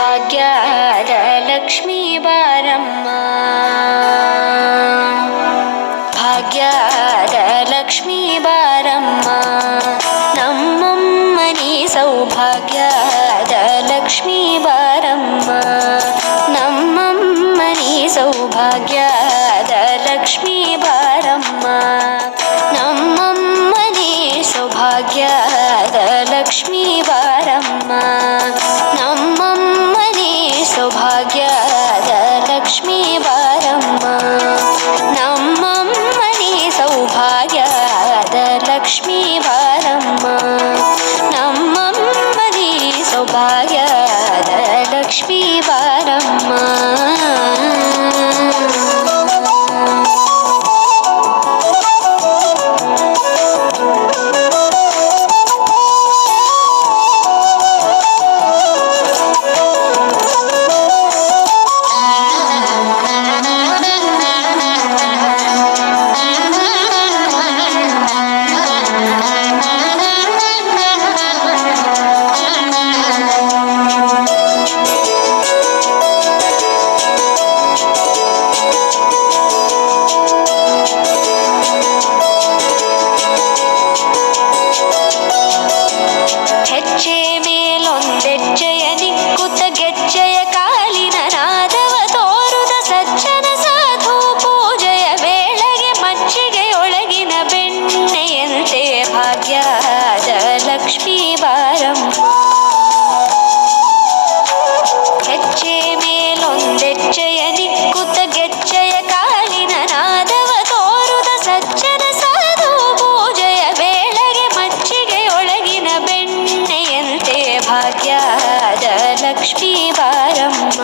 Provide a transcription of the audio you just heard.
ಸೌಭಾಗ್ಯದ ಲಕ್ಷ್ಮೀ ಬಾರಮ್ಮ, ಭಾಗ್ಯದ ಲಕ್ಷ್ಮೀ ಬಾರಮ್ಮ, ನಮ್ಮಮ್ಮನಿ ಸೌಭಾಗ್ಯದ ಲಕ್ಷ್ಮೀ ಬಾರಮ್ಮ, ನಮ್ಮಮ್ಮನಿ ಸೌಭಾಗ್ಯದ ಲಕ್ಷ್ಮೀ ಬಾರಮ್ಮ, ನಮ್ಮಮ್ಮನಿ ಸೌಭಾಗ್ಯದ ಲಕ್ಷ್ಮೀ ಬಾರಮ್ಮ, ನಮ್ಮಮ್ಮನಿ ಸೌಭಾಗ್ಯದ ಲಕ್ಷ್ಮೀ ಬಾರಮ್ಮ, ನಮ್ಮಮ್ಮನಿ ಸೌಭಾಗ್ಯದ ಲಕ್ಷ್ಮೀ ಬಾರಮ್ಮ, ನಮ್ಮಮ್ಮನಿ ಸೌಭಾಗ್ಯದ ಲಕ್ಷ್ಮೀ ಬಾರಮ್ಮ. ಹೆಜ್ಜೆ ಮೇಲೊಂದೆಜ್ಜೆಯ ನಿಕ್ಕುತ್ತ ಗೆಜ್ಜೆಯ ಕಾಲಿನ ನಾದವ ತೋರುದ ಸಜ್ಜನ ಸಾಧು ಪೂಜೆಯ ವೇಳೆಗೆ ಮಜ್ಜಿಗೆಯೊಳಗಿನ ಬೆಣ್ಣೆಯಂತೆ ಭಾಗ್ಯದ ಲಕ್ಷ್ಮೀ ಬಾರಮ್ಮ, ಹೆಜ್ಜೆ ಮೇಲೊಂದೆಜ್ಜೆಯ ನಿಕ್ಕುತ್ತ ಗೆಜ್ಜೆಯ ಕಾಲಿನ ನಾದವ ತೋರುದ ಸಜ್ಜನ ಸಾಧು ಪೂಜೆಯ ವೇಳೆಗೆ ಮಜ್ಜಿಗೆಯೊಳಗಿನ ಬೆಣ್ಣೆಯಂತೆ ಭಾಗ್ಯದ ಲಕ್ಷ್ಮೀ ಬಾರಮ್ಮ.